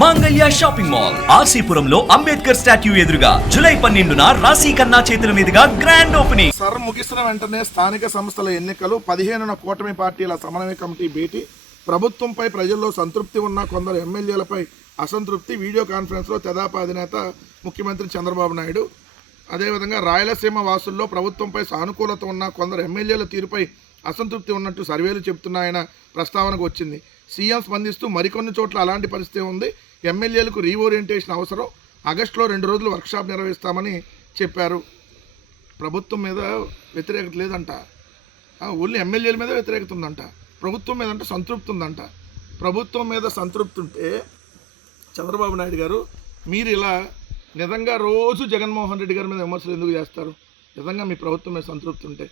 మాంగళ్య shopping mall ఆర్సీపురంలో Ambedkar statue ఎదురుగా July 12న రాశి ఖన్నా చేతుల మీదుగా గ్రాండ్ ఓపెనింగ్. ముగిసిన వెంటనే స్థానిక సంస్థల ఎన్నికలు, 15న కూటమి పార్టీల సమన్వయ కమిటీ భేటీ, ప్రభుత్వంపై ప్రజల్లో సంతృప్తి ఉన్న కొందరు ఎమ్మెల్యేలపై అసంతృప్తి. వీడియో కాన్ఫరెన్స్లో తెదాపా అధినేత ముఖ్యమంత్రి చంద్రబాబు నాయుడు. అదేవిధంగా రాయలసీమ వాసుల్లో ప్రభుత్వంపై సానుకూలత ఉన్న కొందరు ఎమ్మెల్యేల తీరుపై అసంతృప్తి ఉన్నట్టు సర్వేలు చెబుతున్నాయన్న ప్రస్తావనకు వచ్చింది. సీఎం స్పందిస్తూ మరికొన్ని చోట్ల అలాంటి పరిస్థితి ఉంది, ఎమ్మెల్యేలకు రీఓరియంటేషన్ అవసరం, ఆగస్టులో 2 రోజులు వర్క్షాప్ నిర్వహిస్తామని చెప్పారు. ప్రభుత్వం మీద వ్యతిరేకత లేదంట, ఓన్లీ ఎమ్మెల్యేల మీద వ్యతిరేకత ఉందంట. ప్రభుత్వం మీద అంటే సంతృప్తి ఉందంట. ప్రభుత్వం మీద సంతృప్తి ఉంటే చంద్రబాబు నాయుడు గారు మీరు ఇలా నిజంగా రోజు జగన్మోహన్ రెడ్డి గారి మీద విమర్శలు ఎందుకు చేస్తారు? నిజంగా మీ ప్రభుత్వం మీద సంతృప్తి ఉంటే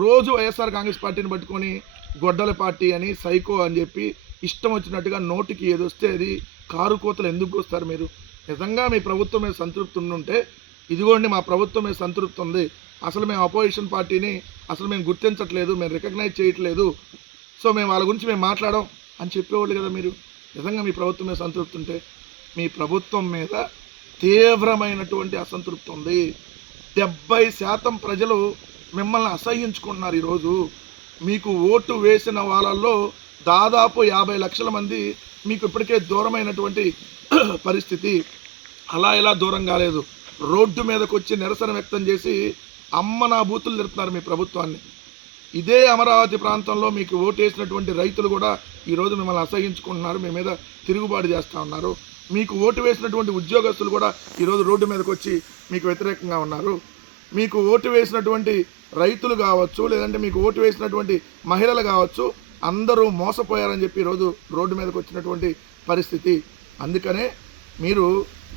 రోజు వైఎస్ఆర్ కాంగ్రెస్ పార్టీని పట్టుకొని గొడ్డల పార్టీ అని, సైకో అని చెప్పి ఇష్టం వచ్చినట్టుగా నోటికి ఏదొస్తే అది కారు కోతలు ఎందుకు వస్తారు మీరు? నిజంగా మీ ప్రభుత్వం మీద సంతృప్తి ఉండుంటే ఇదిగోండి మా ప్రభుత్వం మీద సంతృప్తి ఉంది, అసలు మేము అపోజిషన్ పార్టీని అసలు మేము గుర్తించట్లేదు, మేము రికగ్నైజ్ చేయట్లేదు, సో మేము వాళ్ళ గురించి మేము మాట్లాడాం అని చెప్పేవాళ్ళు కదా మీరు. నిజంగా మీ ప్రభుత్వం మీద సంతృప్తి ఉంటే మీ ప్రభుత్వం మీద తీవ్రమైనటువంటి అసంతృప్తి ఉంది. 70% ప్రజలు మిమ్మల్ని అసహ్యించుకుంటున్నారు. ఈరోజు మీకు ఓటు వేసిన వాళ్ళల్లో దాదాపు 50 లక్షల మంది మీకు ఇప్పటికే దూరమైనటువంటి పరిస్థితి. అలా ఇలా దూరం కాలేదు, రోడ్డు మీదకి వచ్చి నిరసన వ్యక్తం చేసి అమ్మ నా బూతులు తిడుతున్నారు మీ ప్రభుత్వాన్ని. ఇదే అమరావతి ప్రాంతంలో మీకు ఓటు వేసినటువంటి రైతులు కూడా ఈరోజు మిమ్మల్ని అసహ్యించుకుంటున్నారు, మీ మీద తిరుగుబాటు చేస్తూ ఉన్నారు. మీకు ఓటు వేసినటువంటి ఉద్యోగస్తులు కూడా ఈరోజు రోడ్డు మీదకి వచ్చి మీకు వ్యతిరేకంగా ఉన్నారు. మీకు ఓటు వేసినటువంటి రైతులు కావచ్చు, లేదంటే మీకు ఓటు వేసినటువంటి మహిళలు కావచ్చు, అందరూ మోసపోయారని చెప్పి ఈరోజు రోడ్డు మీదకి వచ్చినటువంటి పరిస్థితి. అందుకనే మీరు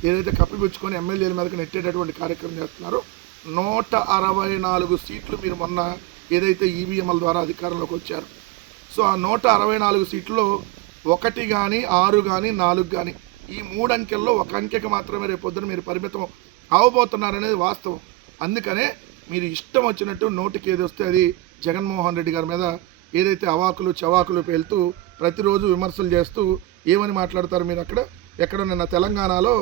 ఏదైతే కప్పిపుచ్చుకొని ఎమ్మెల్యేల మీదకి నెట్టేటటువంటి కార్యక్రమం చేస్తున్నారో, 164 సీట్లు మీరు మొన్న ఏదైతే ఈవీఎంల ద్వారా అధికారంలోకి వచ్చారు, సో ఆ 164 సీట్లలో 1 కానీ 6 కానీ 4 కానీ ఈ 3 అంకెల్లో 1 అంకెకి మాత్రమే రేపొద్దున మీరు పరిమితం అవబోతున్నారనేది వాస్తవం. అందుకనే మీరు ఇష్టం వచ్చినట్టు నోటికి ఏది వస్తే అది జగన్మోహన్ రెడ్డి గారి మీద ఏదైతే అవాకులు చవాకులు పేలుతూ ప్రతిరోజు విమర్శలు చేస్తూ ఏమని మాట్లాడతారు మీరు? ఎక్కడ నిన్న తెలంగాణలో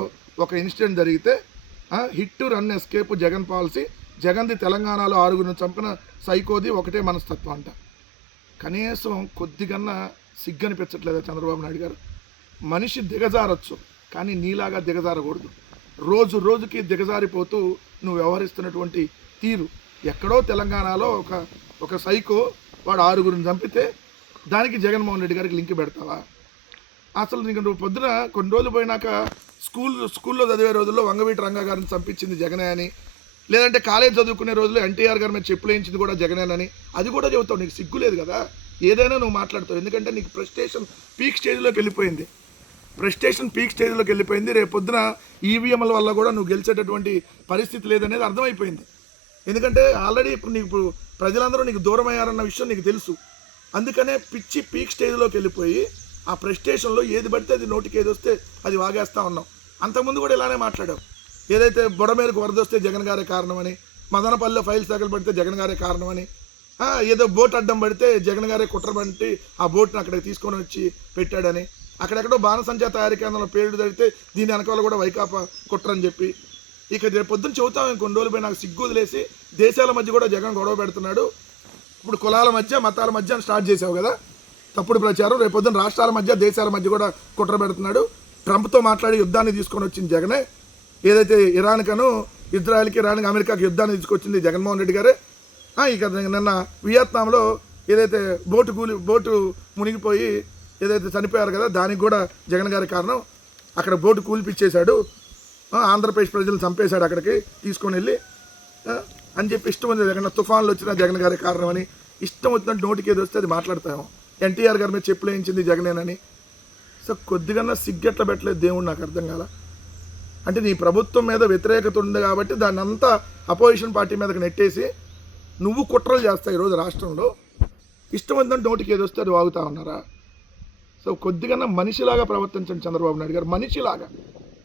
ఒక ఇన్సిడెంట్ జరిగితే hit run escape Jagan policy, జగన్ది తెలంగాణలో 6గురిని చంపిన సైకోది ఒకటే మనస్తత్వం అంట. కనీసం కొద్దిగన్నా సిగ్గనిపించట్లేదా చంద్రబాబు నాయుడు గారు? మనిషి దిగజారచ్చు, కానీ నీలాగా దిగజారకూడదు. రోజు రోజుకి దిగజారిపోతూ నువ్వు వ్యవహరిస్తున్నటువంటి తీరు. ఎక్కడో తెలంగాణలో ఒక సైకో వాడు 6గురిని చంపితే దానికి జగన్మోహన్ రెడ్డి గారికి లింక్ పెడతావా? అసలు నీకు నువ్వు పొద్దున కొన్ని రోజులు పోయినాక స్కూల్లో చదివే రోజుల్లో వంగవీటి రంగా గారిని చంపించింది జగనే అని, లేదంటే కాలేజ్ చదువుకునే రోజుల్లో ఎన్టీఆర్ గారి మీద చెప్పులు వేయించింది కూడా జగనేనని అది కూడా చెబుతావు. నీకు సిగ్గు లేదు కదా? ఏదైనా నువ్వు మాట్లాడతావు, ఎందుకంటే నీకు ప్రెస్టేషన్ పీక్ స్టేజ్లోకి వెళ్ళిపోయింది. రేపు పొద్దున ఈవీఎంల వల్ల కూడా నువ్వు గెలిచేటటువంటి పరిస్థితి లేదనేది అర్థమైపోయింది. ఎందుకంటే ఆల్రెడీ ఇప్పుడు నీకు ప్రజలందరూ నీకు దూరం అయ్యారన్న విషయం నీకు తెలుసు. అందుకనే పిచ్చి పీక్ స్టేజ్లోకి వెళ్ళిపోయి ఆ ప్రెస్టేషన్లో ఏది పడితే అది నోటికి ఏది వస్తే అది వాగేస్తూ ఉన్నావు. అంతకుముందు కూడా ఇలానే మాట్లాడావు. ఏదైతే బుడమేరకు వరద వస్తే జగన్ గారే కారణమని, మదనపల్లిలో ఫైల్స్ తగలు పడితే జగన్ గారే కారణమని, ఏదో బోట్ అడ్డం పడితే జగన్ గారే కుట్రబట్టి ఆ బోట్ని అక్కడికి తీసుకొని వచ్చి పెట్టాడని, అక్కడెక్కడో బాణసంచా తయారీ కేంద్రంలో పేరుడు తడితే దీని వెనకాల కూడా వైకాపా కుట్రని చెప్పి, ఇక రేపు పొద్దున్న చెబుతాం కొన్ని రోజులు పోయి నాకు సిగ్గు వదిలేసి దేశాల మధ్య కూడా జగన్ గొడవ పెడుతున్నాడు, ఇప్పుడు కులాల మధ్య మతాల మధ్య స్టార్ట్ చేసావు కదా తప్పుడు ప్రచారం. రేపు పొద్దున్న రాష్ట్రాల మధ్య దేశాల మధ్య కూడా కుట్ర పెడుతున్నాడు. ట్రంప్తో మాట్లాడి యుద్ధాన్ని తీసుకొని వచ్చింది జగనే. ఏదైతే ఇరాన్కను ఇజ్రాయెల్కి, ఇరాన్కి, అమెరికాకి యుద్ధాన్ని తీసుకొచ్చింది జగన్మోహన్ రెడ్డి గారే. ఇక నిన్న వియత్నాంలో ఏదైతే బోటు మునిగిపోయి ఏదైతే చనిపోయారు కదా దానికి కూడా జగన్ గారి కారణం. అక్కడ బోటు కూల్పిచ్చేశాడు, ఆంధ్రప్రదేశ్ ప్రజలు చంపేశాడు అక్కడికి తీసుకొని వెళ్ళి అని చెప్పి ఇష్టం ఉంది. జగన్ తుఫాన్లు వచ్చినా జగన్ గారి కారణం అని ఇష్టం వచ్చినట్టు నోటికి ఏది వస్తే అది మాట్లాడతాము. ఎన్టీఆర్ గారి మీద చెప్పులు వేయించింది జగనేనని. సో కొద్దిగా సిగ్గెట్ల పెట్టలేదు దేవుడు, నాకు అర్థం కాల. అంటే నీ ప్రభుత్వం మీద వ్యతిరేకత ఉంది కాబట్టి దాన్ని అంతా అపోజిషన్ పార్టీ మీదకి నెట్టేసి నువ్వు కుట్రలు చేస్తావు ఈరోజు రాష్ట్రంలో. ఇష్టం వచ్చినట్టు నోటికి ఏది వస్తే అది వాగుతా ఉన్నారా? సో కొద్దిగా మనిషిలాగా ప్రవర్తించండి చంద్రబాబు నాయుడు గారు, మనిషిలాగా.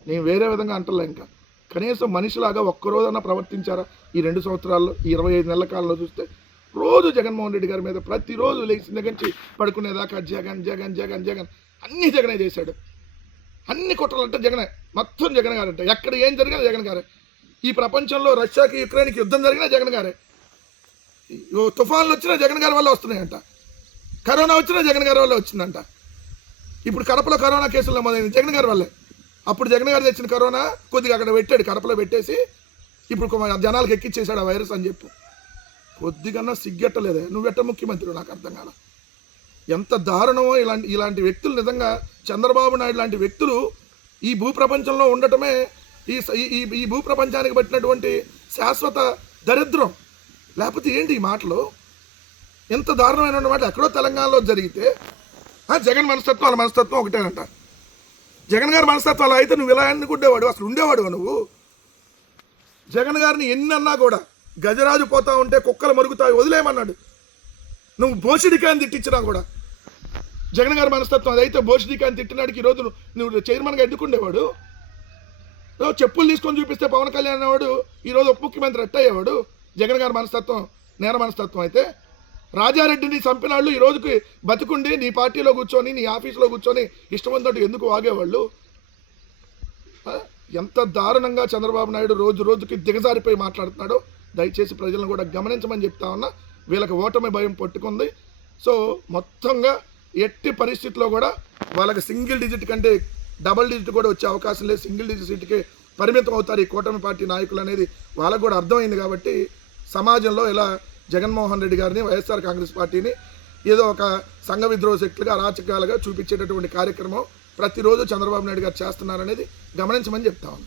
నేను వేరే విధంగా అంటలే, ఇంకా కనీసం మనిషిలాగా ఒక్కరోజన్నా ప్రవర్తించారా ఈ 2 సంవత్సరాల్లో? ఈ 25 నెలల కాలంలో చూస్తే రోజు జగన్మోహన్ రెడ్డి గారి మీద ప్రతిరోజు లేచిన దగ్గర నుంచి పడుకునేదాకా జగన్ జగన్ జగన్ జగన్ అన్నీ జగనే చేశాడు. అన్ని కుట్రలంటే జగనే, మొత్తం జగన్ గారంట. ఎక్కడ ఏం జరిగినా జగన్ గారే. ఈ ప్రపంచంలో రష్యాకి యుక్రెయిన్కి యుద్ధం జరిగినా జగన్ గారే. తుఫాన్లు వచ్చినా జగన్ గారి వల్ల వస్తున్నాయంట. కరోనా వచ్చినా జగన్ గారి వల్ల వచ్చిందంట. ఇప్పుడు కడపలో కరోనా కేసులు నమోదైంది జగన్ గారి వల్లే. అప్పుడు జగన్ గారు తెచ్చిన కరోనా కొద్దిగా అక్కడ పెట్టాడు, కడపలో పెట్టేసి ఇప్పుడు జనాలకు ఎక్కిచ్చేసాడు ఆ వైరస్ అని చెప్పు. కొద్దిగా సిగ్గెట్టలేదే, నువ్వెట్ట ముఖ్యమంత్రి నాకు అర్థం కాల. ఎంత దారుణమో ఇలాంటి వ్యక్తులు. నిజంగా చంద్రబాబు నాయుడు లాంటి వ్యక్తులు ఈ భూప్రపంచంలో ఉండటమే ఈ భూప్రపంచానికి పట్టినటువంటి శాశ్వత దరిద్రం. లేకపోతే ఏంటి ఈ మాటలు? ఎంత దారుణమైన మాట. ఎక్కడో తెలంగాణలో జరిగితే జగన్ మనస్తత్వం వాళ్ళ మనస్తత్వం ఒకటేనంట. జగన్ గారి మనస్తత్వం అలా అయితే నువ్వు ఇలా అనుకుంటేవాడు, అసలు ఉండేవాడు నువ్వు? జగన్ గారిని ఎన్ని అన్నా కూడా గజరాజు పోతా ఉంటే కుక్కలు మరుగుతాయి వదిలేయమన్నాడు. నువ్వు బోసిడికాయని తిట్టించినా కూడా జగన్ గారి మనస్తత్వం అదైతే బోసిడికాయని తిట్టినాడికి ఈరోజు నువ్వు చైర్మన్గా ఎన్నుకుండేవాడు. చెప్పులు తీసుకొని చూపిస్తే పవన్ కళ్యాణ్ అనేవాడు ఈరోజు ఉప ముఖ్యమంత్రి ఎట్టయ్యేవాడు. జగన్ గారి మనస్తత్వం నేర మనస్తత్వం అయితే రాజారెడ్డిని చంపిన వాళ్ళు ఈ రోజుకి బతుకుండి నీ పార్టీలో కూర్చొని నీ ఆఫీసులో కూర్చొని ఇష్టమంతటి ఎందుకు వాగేవాళ్ళు? ఎంత దారుణంగా చంద్రబాబు నాయుడు రోజు రోజుకి దిగజారిపోయి మాట్లాడుతున్నాడో దయచేసి ప్రజలను కూడా గమనించమని చెప్తా ఉన్నా. వీళ్ళకి ఓటమి భయం పట్టుకుంది. సో మొత్తంగా ఎట్టి పరిస్థితిలో కూడా వాళ్ళకి సింగిల్ డిజిట్ కంటే డబుల్ డిజిట్ కూడా వచ్చే అవకాశం లేదు. సింగిల్ డిజిట్ సీట్కి పరిమితం అవుతారు ఈ కూటమి పార్టీ నాయకులు అనేది వాళ్ళకు కూడా అర్థమైంది. కాబట్టి సమాజంలో ఇలా జగన్మోహన్ రెడ్డి గారిని వైఎస్ఆర్ కాంగ్రెస్ పార్టీని ఏదో ఒక సంఘ విద్రోహ శక్తులుగా అరాచకాలుగా చూపించేటటువంటి కార్యక్రమం ప్రతిరోజు చంద్రబాబు నాయుడు గారు చేస్తున్నారనేది గమనించమని చెప్తా ఉన్నాను.